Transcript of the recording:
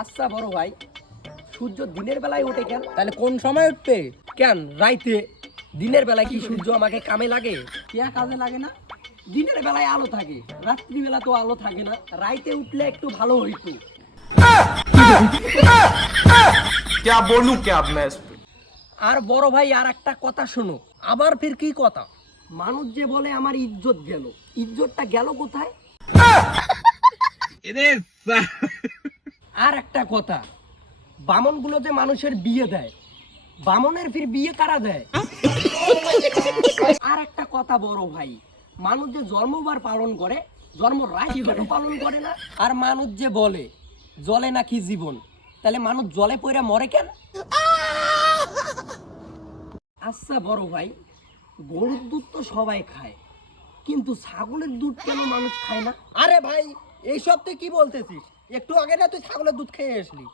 আচ্ছা বড় ভাই, সূর্য দিনের বেলায় ওঠে কেন? তাহলে কোন সময় উঠবে? কেন রাইতে? দিনের বেলায় কি সূর্য আমাকে কামে লাগে? কে কাজে লাগে না? দিনের বেলায় আলো থাকে, রাত্রিবেলা তো আলো থাকে না। রাইতে উঠলে একটু ভালো হইতো। क्या बोलूं क्या अब मैं इस पे? আর বড় ভাই আর একটা কথা শোনো। আবার ফির কি কথা? মানুষ যে বলে আমার ইজ্জত গেল, ইজ্জতটা গেল কোথায়? আর একটা কথা, বামনগুলো যে মানুষের বিয়ে দেয়, বামনের ফির বিয়ে কারা দেয়? আর একটা কথা বড় ভাই, মানুষ যে জন্মবার পালন করে, জন্ম রাত কেন পালন করে না? আর মানুষ যে বলে জলে নাকি জীবন, তাহলে মানুষ জলে পড়ে মরে কেন? আচ্ছা বড় ভাই, গরুর দুধ তো সবাই খায়, কিন্তু ছাগলের দুধ কেন মানুষ খায় না? আরে ভাই, এইসব তুই কি বলতেছিস? একটু আগে না তুই ছাগলের দুধ খেয়ে আসলি।